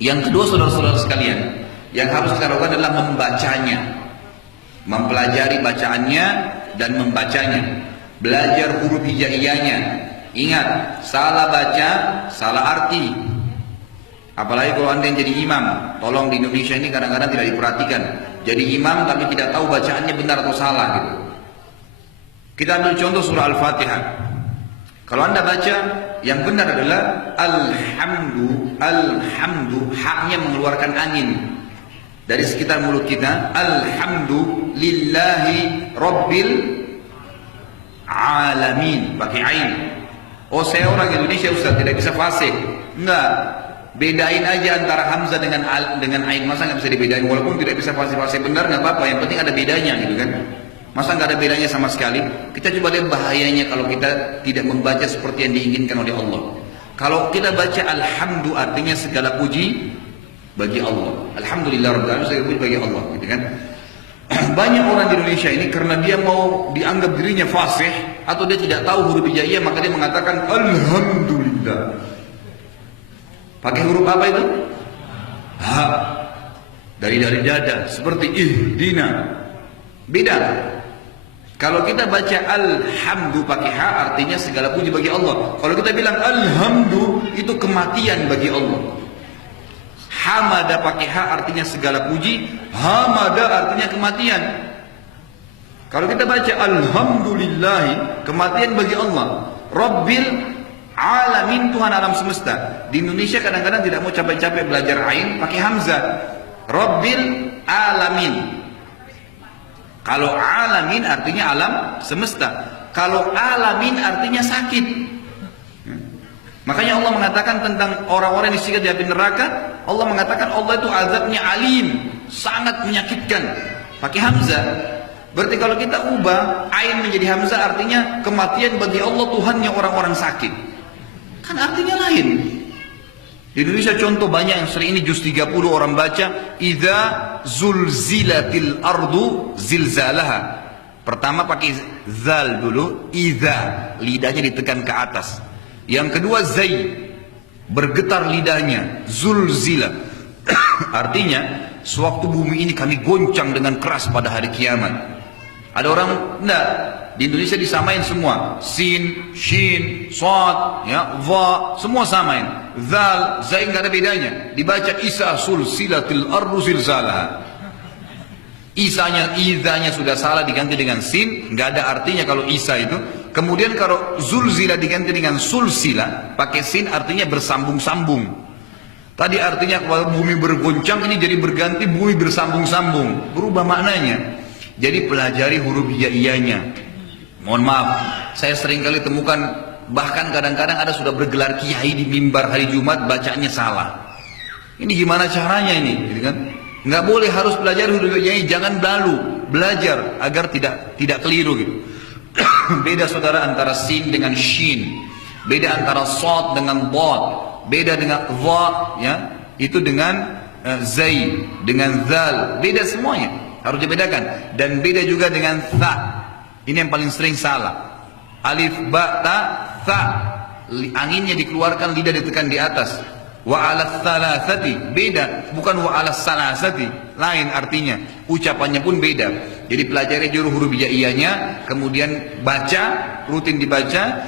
Yang kedua, saudara-saudara sekalian, yang harus kita lakukan adalah membacanya, mempelajari bacaannya dan membacanya, belajar huruf hijaiyahnya. Ingat, salah baca, salah arti. Apalagi kalau anda yang jadi imam, tolong di Indonesia ini kadang-kadang tidak diperhatikan. Jadi imam tapi tidak tahu bacaannya benar atau salah gitu. Kita ambil contoh surah Al-Fatihah. Kalau anda baca, yang benar adalah alhamdu, alhamdu, haknya mengeluarkan angin dari sekitar mulut kita. Alhamdulillahi Rabbil Alamin, pakai ain. Oh, saya orang Indonesia Ustaz, tidak bisa fasih. Enggak. Bedain aja antara hamzah dengan ain. Masa nggak bisa dibedain? Walaupun tidak bisa fasih-fasih benar, nggak apa-apa. Yang penting ada bedanya gitu kan. Masa nggak ada bedanya sama sekali? Kita coba lihat bahayanya kalau kita tidak membaca seperti yang diinginkan oleh Allah. Kalau kita baca alhamdu, artinya segala puji bagi Allah. Alhamdulillah Rabbil Alamin, segala puji bagi Allah, gitu kan? Banyak orang di Indonesia ini karena dia mau dianggap dirinya fasih atau dia tidak tahu huruf hijaiyah, maka dia mengatakan alhamdulillah. Pakai huruf apa itu? Ha. Dari dada, seperti ihdina. Beda. Kalau kita baca alhamdu pakai ha, artinya segala puji bagi Allah. Kalau kita bilang alhamdu, itu kematian bagi Allah. Hamada pakai ha, artinya segala puji. Hamada artinya kematian. Kalau kita baca alhamdulillahi, kematian bagi Allah. Rabbil Alamin, Tuhan alam semesta. Di Indonesia kadang-kadang tidak mau capek-capek belajar ain, pakai hamzah. Rabbil Alamin. Kalau alamin artinya alam semesta. Kalau alamin artinya sakit. Makanya Allah mengatakan tentang orang-orang yang disiksa di api neraka, Allah mengatakan Allah itu azabnya alim, sangat menyakitkan. Pakai hamzah. Berarti kalau kita ubah ain menjadi hamzah, artinya kematian bagi Allah, Tuhannya orang-orang sakit. Kan artinya lain. Di Indonesia contoh banyak yang sering ini juz 30 orang baca idza zulzilatil ardu zilzalaha. Pertama pakai zal dulu, idza, lidahnya ditekan ke atas. Yang kedua zai, bergetar lidahnya, zulzila. Artinya sewaktu bumi ini kami goncang dengan keras pada hari kiamat. Ada orang enggak, di Indonesia disamain semua, sin, shin, shad, ya, dha, semua samain. Zal, zai nggak ada bedanya. Dibaca isa sulsilatil ardu zilzalaha. Izanya sudah salah diganti dengan sin, nggak ada artinya kalau isa itu. Kemudian kalau zulzila diganti dengan sulsila, pakai sin artinya bersambung-sambung. Tadi artinya kalau bumi bergoncang, ini jadi berganti bumi bersambung-sambung, berubah maknanya. Jadi pelajari huruf hijaiyahnya. Mohon maaf, saya sering kali temukan, bahkan kadang-kadang ada sudah bergelar kiai di mimbar hari Jumat, bacanya salah. Ini gimana caranya ini, gitu kan? Nggak boleh, harus belajar huruf hijaiyah, jangan lalu belajar agar tidak keliru gitu. Beda saudara antara sin dengan shin, beda antara shad dengan dhad, beda dengan dha, ya, itu dengan zai, dengan zal, beda semuanya. Harus dibedakan. Dan beda juga dengan tha. Ini yang paling sering salah. Alif, ba, ta, tha. Anginnya dikeluarkan, lidah ditekan di atas. Wa ala thalathati. Beda. Bukan wa ala salasati. Lain artinya. Ucapannya pun beda. Jadi pelajari juru huruf hijaiyahnya. Kemudian baca. Rutin dibaca.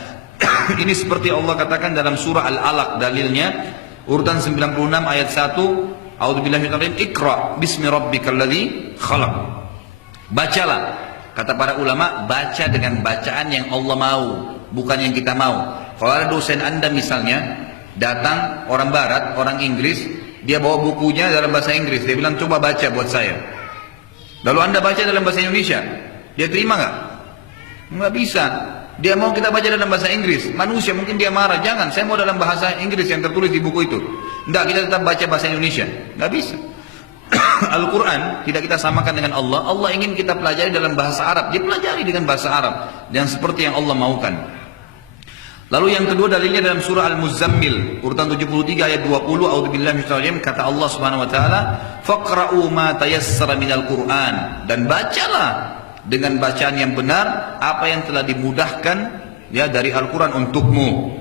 Ini seperti Allah katakan dalam surah Al-Alaq. Dalilnya. Urutan 96 ayat 1. A'udzubillahi minasyaitonir rajim. Iqra bismi rabbikal ladzi khalaq. Bacalah. Kata para ulama, baca dengan bacaan yang Allah mau, bukan yang kita mau. Kalau ada dosen Anda misalnya datang orang barat, orang Inggris, dia bawa bukunya dalam bahasa Inggris, dia bilang coba baca buat saya. Lalu Anda baca dalam bahasa Indonesia, dia terima nggak? Nggak bisa. Dia mau kita baca dalam bahasa Inggris, manusia mungkin dia marah. Jangan, saya mau dalam bahasa Inggris yang tertulis di buku itu. Enggak, kita tetap baca bahasa Indonesia. Nggak bisa. Al-Quran tidak kita samakan dengan Allah. Allah ingin kita pelajari dalam bahasa Arab, dia pelajari dengan bahasa Arab dan seperti yang Allah maukan. Lalu yang kedua dalilnya dalam surah Al-Muzammil urutan 73 ayat 20. A'udzubillahi minasyaitonir rajim. Kata Allah Subhanahu wa taala, "Faqra'u ma tayassara minal Qur'an." Dan bacalah dengan bacaan yang benar apa yang telah dimudahkan ya dari Al-Quran untukmu.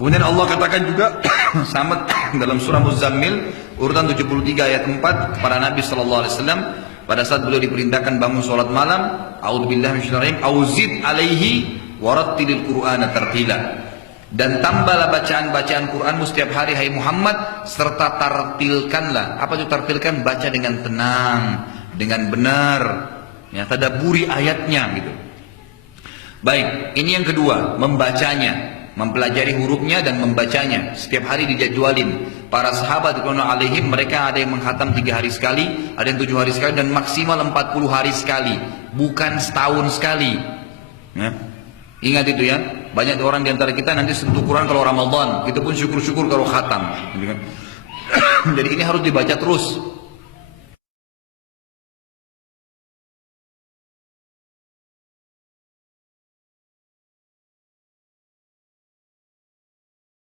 Kemudian Allah katakan juga sama dalam surah Muzammil urutan 73 ayat 4 kepada Nabi sallallahu alaihi wasallam pada saat beliau diperintahkan bangun salat malam, a'udzubillahi minasyaitonir rajim, auzid alaihi warattilil qur'ana tartila. Dan tambahlah bacaan-bacaan Qur'anmu setiap hari hai Muhammad, serta tartilkanlah. Apa itu tartilkan? Baca dengan tenang, dengan benar, ya, tadabburi ayatnya gitu. Baik, ini yang kedua, membacanya, mempelajari hurufnya dan membacanya. Setiap hari dijadwalin. Para sahabat radhiyallahu alaihim, mereka ada yang menghatam 3 hari sekali, ada yang 7 hari sekali, dan maksimal 40 hari sekali, bukan setahun sekali, ya. Ingat itu ya, banyak orang di antara kita nanti sentuh Quran kalau Ramadan, kita pun syukur-syukur kalau khatam, gitu kan. Jadi ini harus dibaca terus.